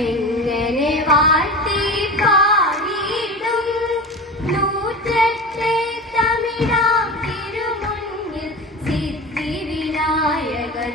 എങ്ങനെ വാഴ്ത്തി പാടിയിടും? നൂറ്റത്തെ തമിഴാം തിരുമുന്നിൽ സിദ്ധി വിനായകൻ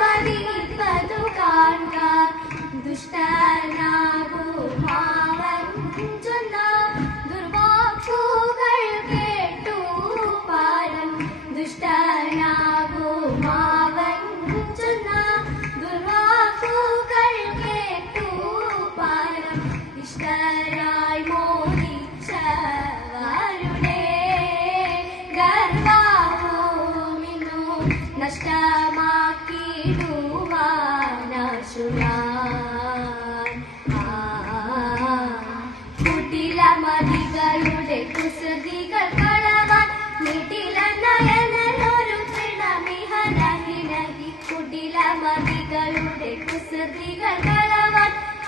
पवित्र का दुष्टा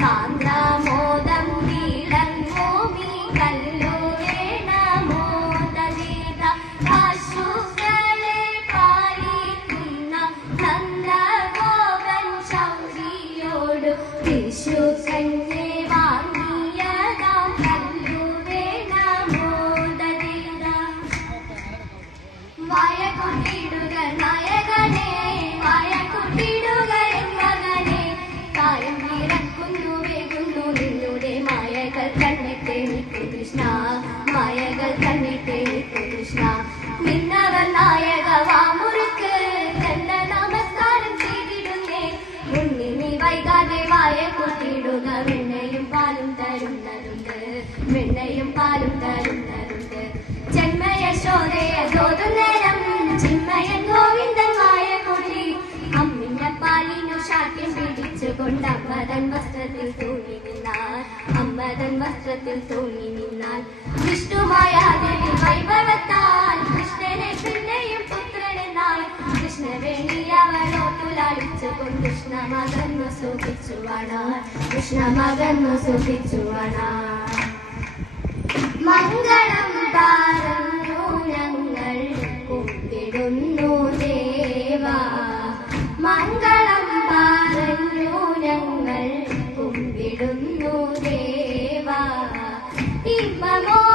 സാന്ദ്രമോദം വിളങ്ങോമി കല്ലു വേണമോദലിത പശുക്കളെ പാലിക്കുന്ന നന്ദഗോപൻ ശൗരിയോടു ചെയ്തിടുന്നേ മുന്നിൽ നീ വൈകാതെ വായ കുട്ടിടുക വെണ്ണയും പാലും തരുന്നതുണ്ട്. വെണ്ണയും പാലും തരുന്നതുണ്ട്. ജന്മയശോദയ തോതുന്നേരം ചിന്മയൻ ഗോവിന്ദമായ കുട്ടി അമ്മിന്റെ പാലിനു ശാക്യം പിടിച്ചുകൊണ്ട് അമ്മതൻ വസ്ത്രത്തിൽ തൂങ്ങി നിന്നാൽ അമ്മതൻ വസ്ത്രത്തിൽ തൂങ്ങി നിന്നാൽ വിഷ്ണുമായ ദേവി വൈഭവത്താൽ കൃഷ്ണനെ പിന്നെയും അവളോട്ടുലാളിച്ചുകൊണ്ട് കൃഷ്ണ കൃഷ്ണ മംഗളം പാടുന്നു ഞങ്ങൾ കുമ്പിടുന്നു ദേവ. മംഗളം പാടുന്നു ഞങ്ങൾ കുമ്പിടുന്നു ദേവ. ഇമ്പമോടങ്ങോരോമിച്ചു